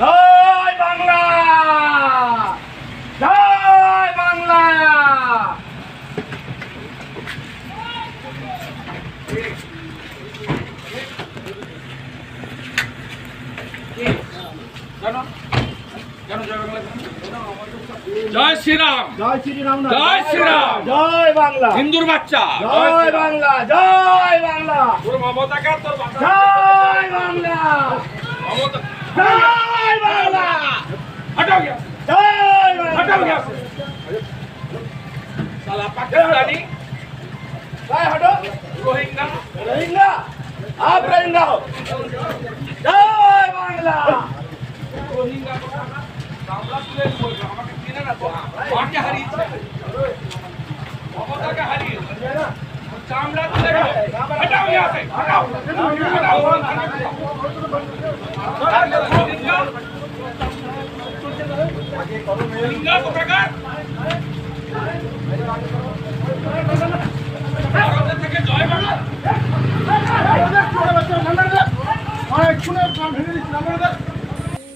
জয় বাংলা, জয় বাংলা। জয় শ্রীরাম, জয় শ্রীরাম, জয় শ্রীরাম, জয় বাংলা, হিন্দুর বাচ্চা, জয় বাংলা, জয় বাংলা। তোর মমতা কা তোর বাচ্চা, জয় বাংলা, মমতা, জয় বাংলা। হটাও গিয়া, জয় বাংলা, হটাও গিয়া। साला पाकिस्तानी, जय हटो। रोहिंग्या, रोहिंग्या, आप रोहिंग्या हो। जय बांग्ला। रोहिंग्या को बांग्ला तुले बोल रहा, हमारे किने ना तो वाक्य हरी, ममता का हरी, चामड़ा तुले हटाओ यहाँ से, हटाओ, हटाओ, रोहिंग्या को प्रकार ভারতের থেকে জয় বাংলা।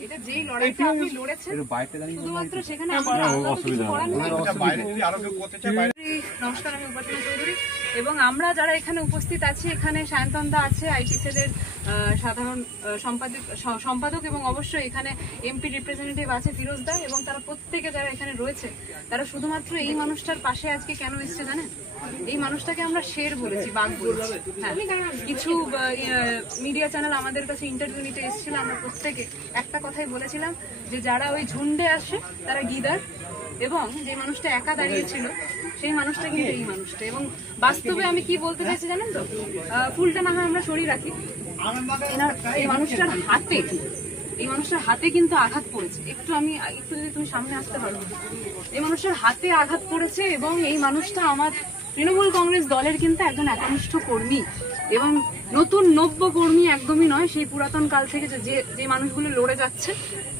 এটা যেই লড়াইটা আপনি লড়েছেন শুধুমাত্র সেখানে নমস্কার, আমি উপাসনা চৌধুরী এবং আমরা যারা এখানে উপস্থিত আছি, এখানে সায়ন্তনদা আছে আইটি সেলের সাধারণ সম্পাদক এবং অবশ্যই এখানে এমপি রিপ্রেজেন্টেটিভ আছে ফিরোজদা, এবং তারা প্রত্যেকে যারা এখানে রয়েছে তারা শুধুমাত্র এই মানুষটার পাশে আজকে কেন এসছে জানেন? এই মানুষটাকে আমরা শের বলেছি, বাঘ বলেছি। হ্যাঁ, কিছু মিডিয়া চ্যানেল আমাদের কাছে ইন্টারভিউ নিতে এসেছিল, আমরা প্রত্যেকে একটা কথাই বলেছিলাম যে যারা ওই ঝুন্ডে আসে তারা গিদার, এবং যে মানুষটা একা দাঁড়িয়েছিল সেই মানুষটা কিন্তু এই মানুষটা। এবং বাস্তবে আমি কি বলতে চাইছি জানেন তো, ফুলটা না হয় আমরা সরিয়ে রাখি, এই মানুষটার হাতে কিন্তু আঘাত পড়েছে। একটু যদি তুমি সামনে আসতে পারো, এই মানুষটার হাতে আঘাত পড়েছে এবং এই মানুষটা আমার তৃণমূল কংগ্রেস দলের কিন্তু একজন একনিষ্ঠ কর্মী এবং নতুন নব্য কর্মী একদমই নয়, সেই পুরাতন কাল থেকে যে মানুষগুলো লড়ে যাচ্ছে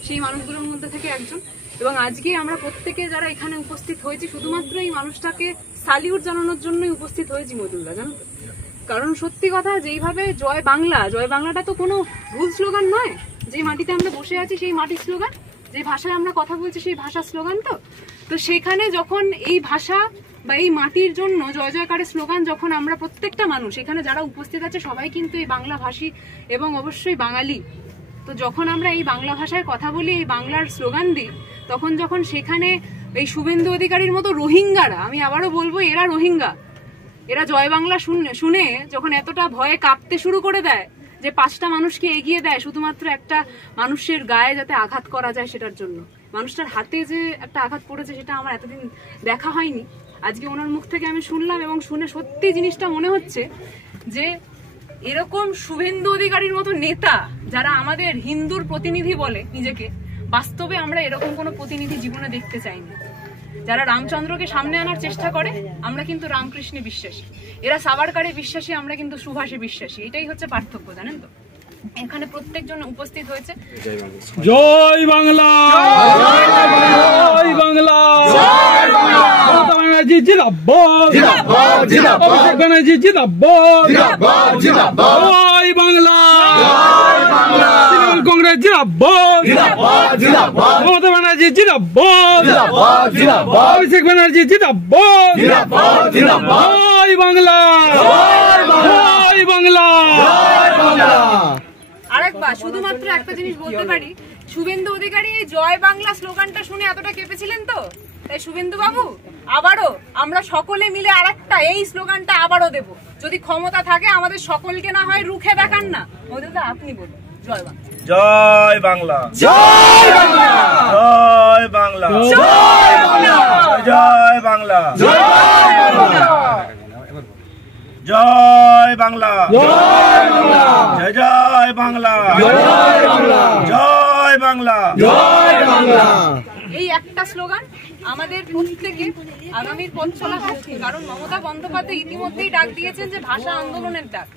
সেই মানুষগুলোর মধ্যে থেকে একজন। এবং আজকে আমরা প্রত্যেকে যারা এখানে উপস্থিত হয়েছি শুধুমাত্র এই মানুষটাকে সালিউট জানানোর জন্যই উপস্থিত হয়েছি মজুল্লা, জানো তো? কারণ সত্যি কথা, যেইভাবে জয় বাংলাটা তো কোনো ভুল স্লোগান নয়। যে মাটিতে আমরা বসে আছি সেই মাটির স্লোগান, যে ভাষায় আমরা কথা বলছি সেই ভাষার স্লোগান। তো সেখানে যখন এই ভাষা বা এই মাটির জন্য জয় জয়কারের স্লোগান, যখন আমরা প্রত্যেকটা মানুষ এখানে যারা উপস্থিত আছে সবাই কিন্তু এই বাংলা ভাষী এবং অবশ্যই বাঙালি, তো যখন আমরা এই বাংলা ভাষায় কথা বলি, এই বাংলার স্লোগান দিই, তখন যখন সেখানে এই শুভেন্দু অধিকারীর মতো রোহিঙ্গারা, আমি আবারও বলবো এরা রোহিঙ্গা, এরা জয় বাংলা শুনে যখন এতটা ভয়ে কাঁপতে শুরু করে দেয় যে 5টা মানুষকে এগিয়ে দেয় শুধুমাত্র একটা মানুষের গায়ে যাতে আঘাত করা যায় সেটার জন্য। মানুষটার হাতে যে একটা আঘাত পড়েছে সেটা আমার এতদিন দেখা হয়নি, আজকে ওনার মুখ থেকে আমি শুনলাম এবং শুনে সত্যি জিনিসটা মনে হচ্ছে যে এরকম শুভেন্দু অধিকারীর মতো নেতা যারা আমাদের হিন্দুর প্রতিনিধি বলে নিজেকে, বাস্তবে আমরা এরকম কোনো প্রতিনিধি জীবনে দেখতে চাইনি। যারা রামচন্দ্রকে সামনে আনার চেষ্টা করে, আমরা কিন্তু রামকৃষ্ণে বিশ্বাসী, এরা সাভারকারে বিশ্বাসী, আমরা কিন্তু সুভাষে বিশ্বাসী। এটাই হচ্ছে পার্থক্য, জানেন তো? এখানে প্রত্যেকজন উপস্থিত হয়েছে। জয় বাংলা, জয় বাংলা, জয় বাংলা। মমতা ব্যানার্জি জিন্দাবাদ, জিন্দাবাদ, জিন্দাবাদ। অভিষেক ব্যানার্জি জিন্দাবাদ, জিন্দাবাদ, জিন্দাবাদ। জয় বাংলা, জয় বাংলা। তৃণমূল কংগ্রেস জিন্দাবাদ, জিন্দাবাদ, জিন্দাবাদ। মমতা ব্যানার্জি জিন্দাবাদ, জিন্দাবাদ, জিন্দাবাদ। অভিষেক ব্যানার্জি জিন্দাবাদ, জিন্দাবাদ, জিন্দাবাদ। জয় বাংলা, জয় বাংলা, জয় বাংলা, জয় বাংলা। আরেকবার শুধুমাত্র একটা জিনিস বলতে পারি, শুভেন্দু অধিকারী এই জয় বাংলা স্লোগানটা শুনে এতটা কেঁপেছিলেন, তো তাই শুভেন্দু বাবু আবারও আমরা সকলে মিলে আরেকটা এই স্লোগানটা আবারও দেব, যদি ক্ষমতা থাকে আমাদের সকলকে না হয় রুখে দেখান না। মোদিদা আপনি বলুন, জয় বাংলা, জয় বাংলা, জয় বাংলা, জয় বাংলা, জয় বাংলা, জয় বাংলা, জয় বাংলা, জয় বাংলা, জয় বাংলা, জয় বাংলা, জয় বাংলা, জয় বাংলা, জয় বাংলা। এই একটা স্লোগান আমাদের প্রত্যেকে আগামীর পথ চলা হোক। কারণ মমতা বন্দ্যোপাধ্যায় ইতিমধ্যেই ডাক দিয়েছেন যে ভাষা আন্দোলনের ডাক।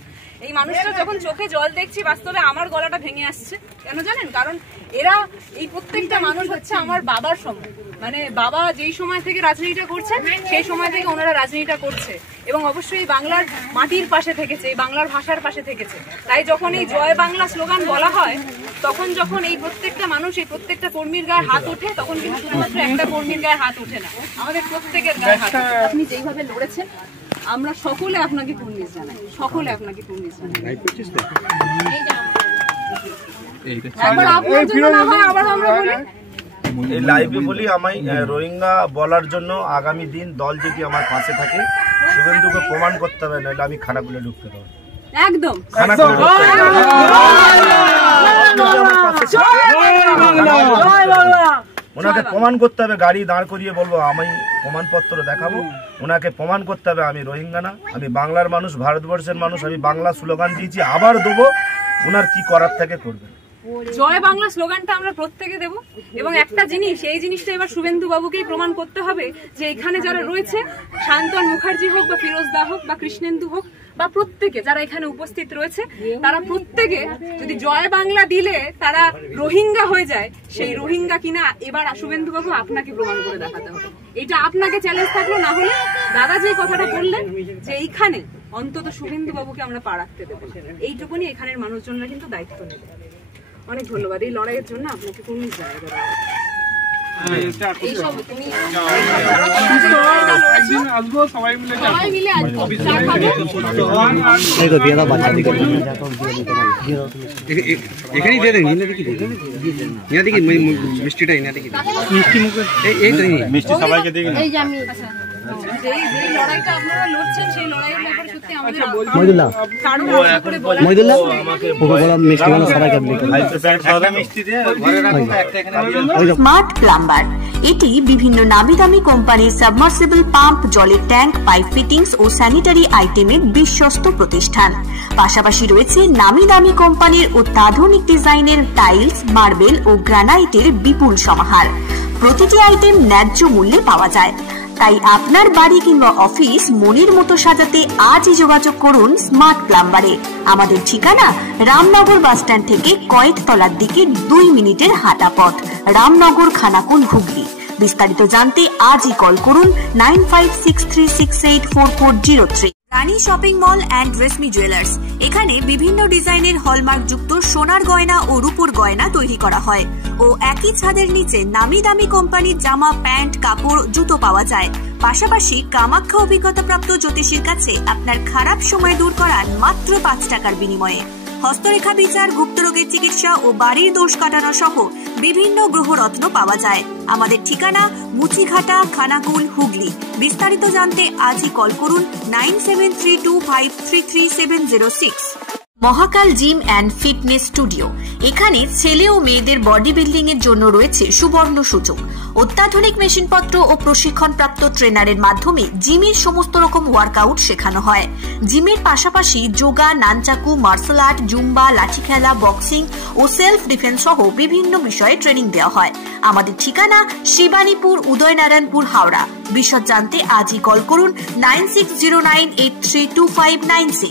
এই মানুষটা যখন চোখে জল দেখছি, বাস্তবে আমার গলাটা ভেঙে আসছে। কেন জানেন? কারণ এরা এই প্রত্যেকটা মানুষ হচ্ছে আমার বাবার সময়, মানে বাবা যেই সময় থেকে রাজনীতিটা করছেন সেই সময় থেকে ওনারা রাজনীতিটা করছে এবং অবশ্যই বাংলার মাটির পাশে থেকেছে, এই বাংলার ভাষার পাশে থেকেছে। তাই যখন এই জয় বাংলা স্লোগান বলা হয় তখন যখন এই প্রত্যেকটা মানুষ, এই প্রত্যেকটা কর্মীর গায়ে হাত ওঠে, তখন কিন্তু শুধুমাত্র একটা কর্মীর গায়ে হাত ওঠে না, আমাদের প্রত্যেকের গায়ে হাত ওঠে। আপনি যেইভাবে লড়েছেন, আমরা সকলে আপনাকে কুর্নিশ জানাই, সকলে আপনাকে কুর্নিশ জানাই। একবার আপনার জন্য না হয় আবার আমরা বলি, এই লাইভে বলি, আমায় রোহিঙ্গা বলার জন্য আগামী দিন দল যদি আমার পাশে থাকে, শুভেন্দুকে প্রমাণ করতে হবে, নাহলে আমি খানাকুলে ঢুকতে দেবো। একদম ওনাকে প্রমাণ করতে হবে, গাড়ি দাঁড় করিয়ে বলবো, আমি প্রমাণপত্র দেখাবো, ওনাকে প্রমাণ করতে হবে আমি রোহিঙ্গা না, আমি বাংলার মানুষ, ভারতবর্ষের মানুষ, আমি বাংলা স্লোগান দিয়েছি, আবার দেবো, ওনার কি করার থাকে করবেন। জয় বাংলা স্লোগানটা আমরা প্রত্যেকে দেব। এবং একটা জিনিস, এই জিনিসটা এবার শুভেন্দু বাবুকেই প্রমাণ করতে হবে যে এখানে যারা রয়েছে, শান্তন মুখার্জি হোক বা ফিরোজ দা হোক বা কৃষ্ণেন্দু হোক বা প্রত্যেকে যারা এখানে উপস্থিত রয়েছে, তারা প্রত্যেকে যদি জয় বাংলা দিলে তারা রোহিঙ্গা হয়ে যায়, সেই রোহিঙ্গা কিনা এবার শুভেন্দু বাবু আপনাকে প্রমাণ করে দেখাতে হবে। এটা আপনাকে চ্যালেঞ্জ থাকলো। না হলে দাদা যে কথাটা বললেন যে এইখানে অন্তত শুভেন্দু বাবুকে আমরা পা রাখতে দেবো, এইটুকুনি এখানের মানুষজনরা কিন্তু দায়িত্ব নেবে। অনেক ধন্যবাদ এই লড়াইয়ের জন্য, আপনাকে কুর্নিশ জানাই। এইসব তুমি সবাই মিলে আসবো, চা খাবো। এখানেই দিয়ে দেন, দেখি মিষ্টিটা দেখি, মিষ্টি সবাইকে দেখি। যেই লড়াইটা আপনারা লড়ছেন, সেই লড়াইয়ের ব্যাপারে সত্যি আমাদের স্মার্ট প্লাম্বার, এটি বিভিন্ন নামি দামি কোম্পানির সাবমার্সিবল পাম্প, জলের ট্যাঙ্ক, পাইপ ফিটিংস ও স্যানিটারি আইটেমের বিশ্বস্ত প্রতিষ্ঠান। পাশাপাশি রয়েছে নামি দামি কোম্পানির অত্যাধুনিক ডিজাইনের টাইলস, মার্বেল ও গ্রানাইটের বিপুল সমাহার। প্রতিটি আইটেম ন্যায্য মূল্যে পাওয়া যায়। তাই আপনার বাড়ি কিংবা অফিস মনের মতো সাজাতে আজই যোগাযোগ করুন স্মার্ট প্লাম্বারে। আমাদের ঠিকানা রামনগর বাসস্ট্যান্ড থেকে কয়েকতলার দিকে 2 মিনিটের হাঁটা পথ, রামনগর, খানাকুল, হুগলি। বিস্তারিত জানতে আজই কল করুন 9563684403। Rani shopping mall and Reshmi jewellers, এখানে বিভিন্ন ডিজাইনের হলমার্ক যুক্ত সোনার গয়না ও রূপোর গয়না তৈরি করা হয় ও একই ছাদের নিচে নামি দামি কোম্পানির জামা, প্যান্ট, কাপড়, জুতো পাওয়া যায়। পাশাপাশি কামাখ্যা অভিজ্ঞতাপ্রাপ্ত জ্যোতিষীর কাছে আপনার খারাপ সময় দূর করান মাত্র 5 টাকার বিনিময়ে। হস্তরেখা বিচার, গুপ্তরোগের চিকিৎসা ও বাড়ির দোষ কাটানো সহ বিভিন্ন গ্রহরত্ন পাওয়া যায়। আমাদের ঠিকানা মুচিঘাটা, খানাকুল, হুগলি। বিস্তারিত জানতে আজই কল করুন 9732533706। মহাকাল জিম অ্যান্ড ফিটনেস স্টুডিও, এখানে ছেলে ও মেয়েদের বডি বিল্ডিং এর জন্য রয়েছে সুবর্ণ সুযোগ। অত্যাধুনিক মেশিনপত্র ও প্রশিক্ষণপ্রাপ্ত ট্রেনারের মাধ্যমে জিমের সমস্ত রকম ওয়ার্কআউট শেখানো হয়। জিমের পাশাপাশি yoga, nunchaku, martial art, Zumba, লাঠি খেলা, বক্সিং ও সেলফ ডিফেন্স সহ বিভিন্ন বিষয়ে ট্রেনিং দেওয়া হয়। আমাদের ঠিকানা শিবানীপুর, উদয়নারায়ণপুর, হাওড়া। বিশদ জানতে আজই কল করুন 9609832596।